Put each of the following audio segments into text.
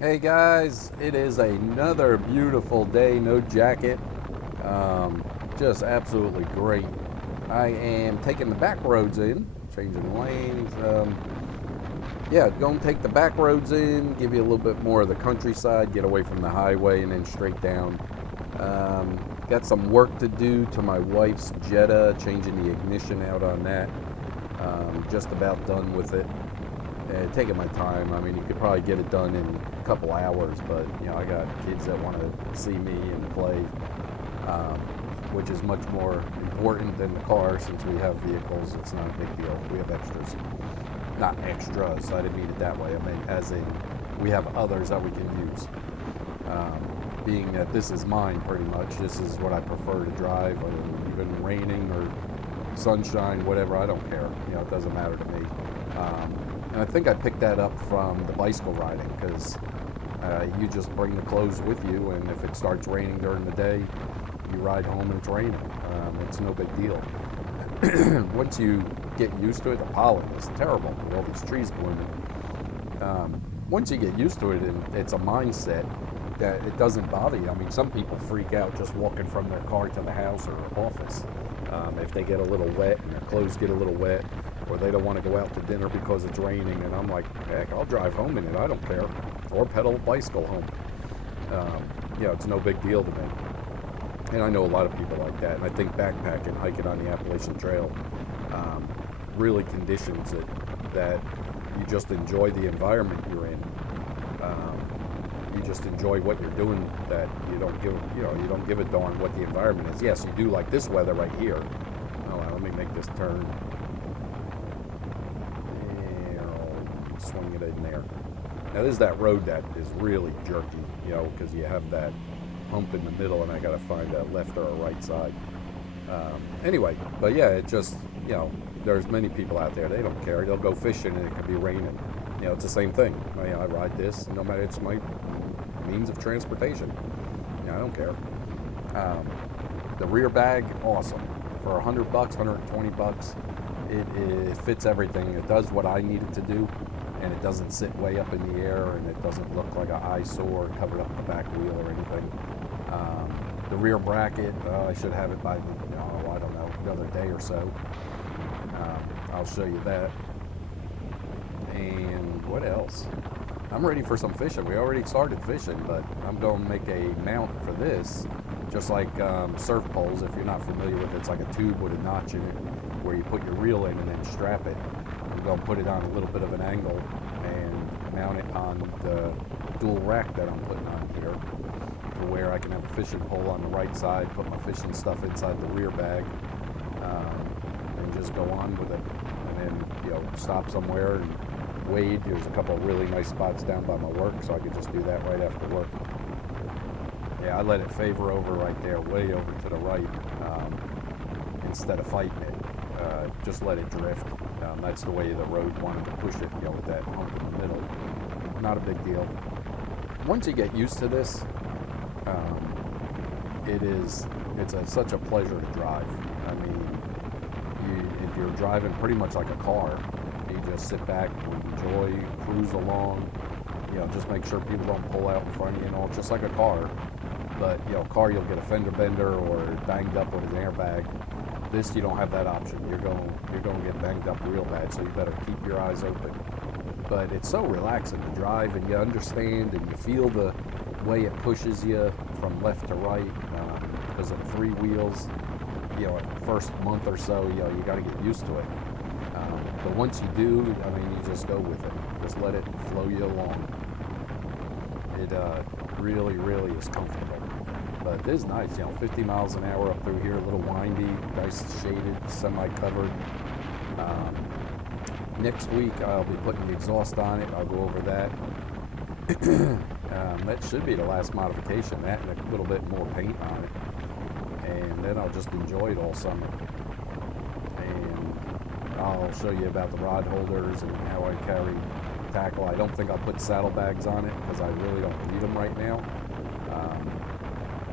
Hey guys, it is another beautiful day, no jacket. Just absolutely great. I am taking the back roads in, changing lanes. Yeah, go and take the back roads in, give you a little bit more of the countryside, get away from the highway, and then straight down. Got some work to do to my wife's Jetta, changing the ignition out on that. Just about done with it. Taking my time. I mean, you could probably get it done in a couple hours, but I got kids that want to see me and play, um, which is much more important than the car since we have vehicles. It's not a big deal. We have extras, not extras. I didn't mean it that way. I meant as in we have others that we can use. Being that this is mine, pretty much. This is what I prefer to drive, even raining or sunshine, whatever. I don't care. It doesn't matter to me. And I think I picked that up from the bicycle riding because you just bring the clothes with you, and if it starts raining during the day, you ride home and it's raining. It's no big deal. Once you get used to it, the pollen is terrible with all these trees blooming. Once you get used to it, and it's a mindset that it doesn't bother you. I mean, some people freak out just walking from their car to the house or office. If they get a little wet and their clothes get a little wet, or they don't want to go out to dinner because it's raining, and I'm like, heck, I'll drive home in it, I don't care, or pedal a bicycle home. It's no big deal to me. And I know a lot of people like that, and I think backpacking, hiking on the Appalachian Trail, really conditions it that you just enjoy the environment you're in. You just enjoy what you're doing, that you don't give a darn what the environment is. Yes, you do, like this weather right here. Oh, let me make this turn. Swing it in there. Now this is that road that is really jerky, because you have that hump in the middle, and I got to find a left or a right side. Anyway, but yeah, it just, there's many people out there, they don't care. They'll go fishing and it could be raining. It's the same thing. I ride this, no matter, it's my means of transportation. I don't care. The rear bag, awesome. For $100, $120, it fits everything. It does what I need it to do, and it doesn't sit way up in the air, and it doesn't look like an eyesore covered up the back wheel or anything. The rear bracket, I should have it by, I don't know, another day or so. I'll show you that. And what else? I'm ready for some fishing. We already started fishing, but I'm going to make a mount for this, just like surf poles. If you're not familiar with it, it's like a tube with a notch in it where you put your reel in and then strap it. I'm going to put it on a little bit of an angle and mount it on the dual rack that I'm putting on here, to where I can have a fishing pole on the right side, put my fishing stuff inside the rear bag, and just go on with it. And then, stop somewhere and wade. There's a couple of really nice spots down by my work, so I could just do that right after work. Yeah, I let it favor over right there, way over to the right, instead of fighting it. Just let it drift. That's the way the road wanted to push it, with that hump in the middle. Not a big deal. Once you get used to this, it's such a pleasure to drive. I mean, if you're driving pretty much like a car, you just sit back, enjoy, cruise along, just make sure people don't pull out in front of you and all, just like a car. But, car, you'll get a fender bender or banged up with an airbag. This, you don't have that option. You're going to get banged up real bad, so you better keep your eyes open. But it's so relaxing to drive, and you understand and you feel the way it pushes you from left to right, because of the three wheels. First month or so, you got to get used to it. But once you do, I mean, you just go with it. Just let it flow you along. It really, really is comfortable. But it is nice, 50 miles an hour up through here, a little windy, nice shaded, semi-covered. Next week, I'll be putting the exhaust on it. I'll go over that. That should be the last modification, that and a little bit more paint on it. And then I'll just enjoy it all summer. And I'll show you about the rod holders and how I carry tackle. I don't think I'll put saddlebags on it because I really don't need them right now.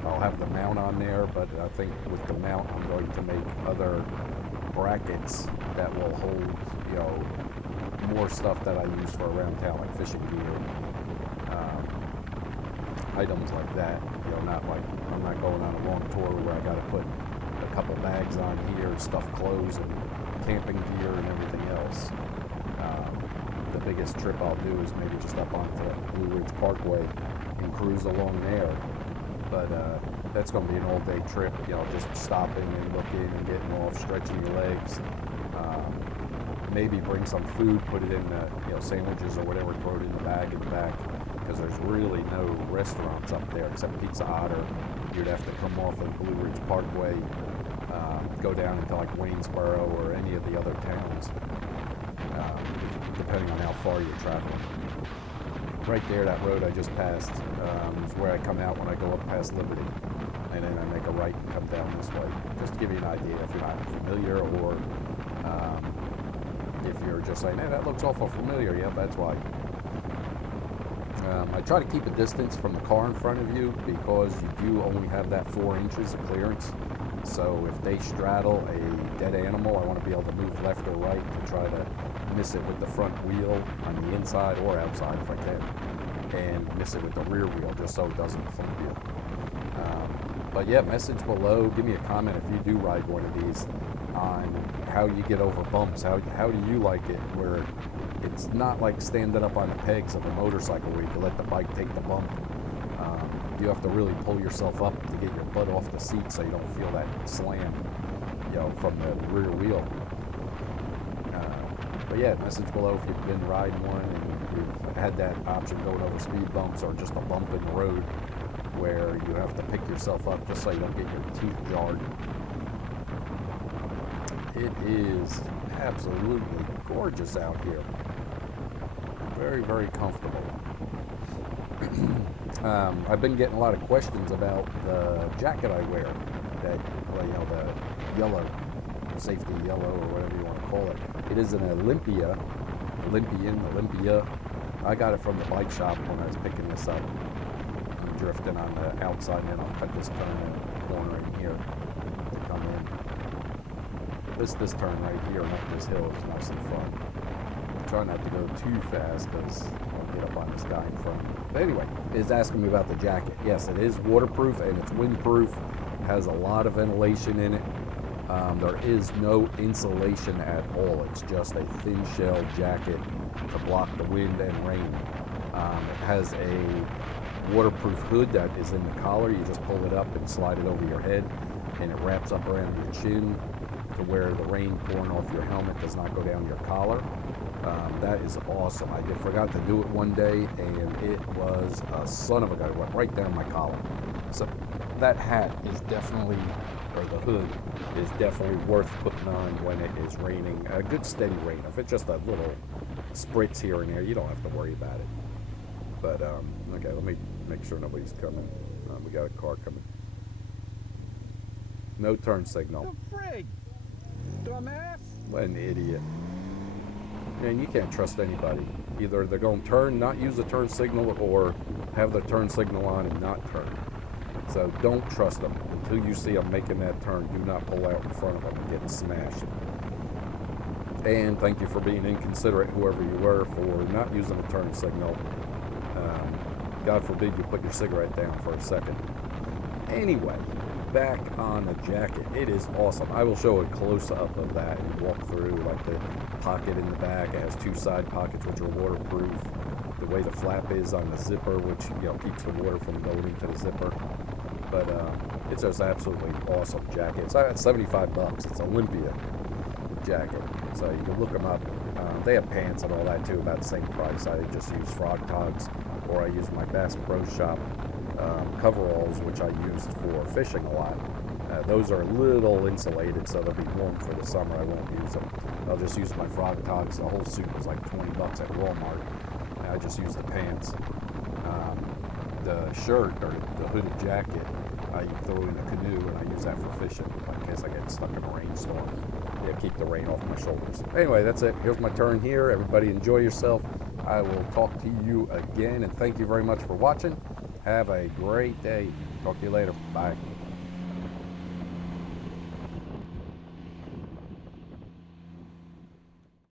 I'll have the mount on there, but I think with the mount I'm going to make other brackets that will hold, more stuff that I use for around town, like fishing gear, items like that. Not like I'm not going on a long tour where I got to put a couple bags on here, stuff clothes and camping gear and everything else. The biggest trip I'll do is maybe just up onto Blue Ridge Parkway and cruise along there. But that's going to be an all-day trip, just stopping and looking and getting off, stretching your legs. Maybe bring some food, put it in sandwiches or whatever, throw it in the bag in the back, because there's really no restaurants up there except Pizza Hut, or you'd have to come off of Blue Ridge Parkway, go down into like Waynesboro or any of the other towns, depending on how far you're traveling. Right there, that road I just passed is where I come out when I go up past Liberty, and then I make a right and come down this way. Just to give you an idea if you're not familiar, or if you're just saying, hey, that looks awful familiar. Yeah, that's why. I try to keep a distance from the car in front of you, because you do only have that 4 inches of clearance. So if they straddle a dead animal, I want to be able to move left or right to try to miss it with the front wheel on the inside or outside if I can, and miss it with the rear wheel just so it doesn't flip you. But yeah, message below, give me a comment if you do ride one of these, on how you get over bumps. How do you like it, where it's not like standing up on the pegs of a motorcycle where you can let the bike take the bump. You have to really pull yourself up to get your butt off the seat so you don't feel that slam, from the rear wheel. But yeah, message below if you've been riding one and you've had that option going over speed bumps, or just a bump in the road where you have to pick yourself up just so you don't get your teeth jarred. It is absolutely gorgeous out here. Very, very comfortable. I've been getting a lot of questions about the jacket I wear, that, the yellow, safety yellow, or whatever you want to call it. It is an Olympia. I got it from the bike shop when I was picking this up. I'm drifting on the outside, and then I'll cut this turn in the corner in here to come in. This turn right here and up this hill is nice and fun. Try not to go too fast, because I'll get up on this guy in front of me. But anyway, it's asking me about the jacket. Yes, it is waterproof and it's windproof. Has a lot of ventilation in it. There is no insulation at all. It's just a thin shell jacket to block the wind and rain. It has a waterproof hood that is in the collar. You just pull it up and slide it over your head, and it wraps up around your chin to where the rain pouring off your helmet does not go down your collar. That is awesome. I forgot to do it one day, and it was a son of a gun. It went right down my collar. So that hat is definitely, or the hood is definitely worth putting on when it is raining. A good steady rain. If it's just a little spritz here and there, you don't have to worry about it. But okay, let me make sure nobody's coming. We got a car coming. No turn signal. The frig, dumbass. What an idiot. Man, you can't trust anybody. Either they're going to turn, not use the turn signal, or have the turn signal on and not turn. So don't trust them. Until you see them making that turn, do not pull out in front of them and get smashed. And thank you for being inconsiderate, whoever you were, for not using the turn signal. God forbid you put your cigarette down for a second. Anyway, back on the jacket. It is awesome. I will show a close-up of that and walk through, like the pocket in the back. It has 2 side pockets which are waterproof. The way the flap is on the zipper, which keeps the water from going into the zipper. But it's just absolutely awesome jacket. It's at $75. It's Olympia jacket. So you can look them up. They have pants and all that too, about the same price. I just use Frog Togs, or I use my Bass Pro Shop coveralls, which I used for fishing a lot. Those are a little insulated, so they'll be warm for the summer. I won't use them. I'll just use my Frog Togs. The whole suit was like $20 at Walmart. And I just use the pants. The shirt, or the hooded jacket, I throw in a canoe, and I use that for fishing in case I get stuck in a rainstorm. Yeah, keep the rain off my shoulders. Anyway, that's it. Here's my turn here. Everybody enjoy yourself. I will talk to you again, and thank you very much for watching. Have a great day. Talk to you later. Bye.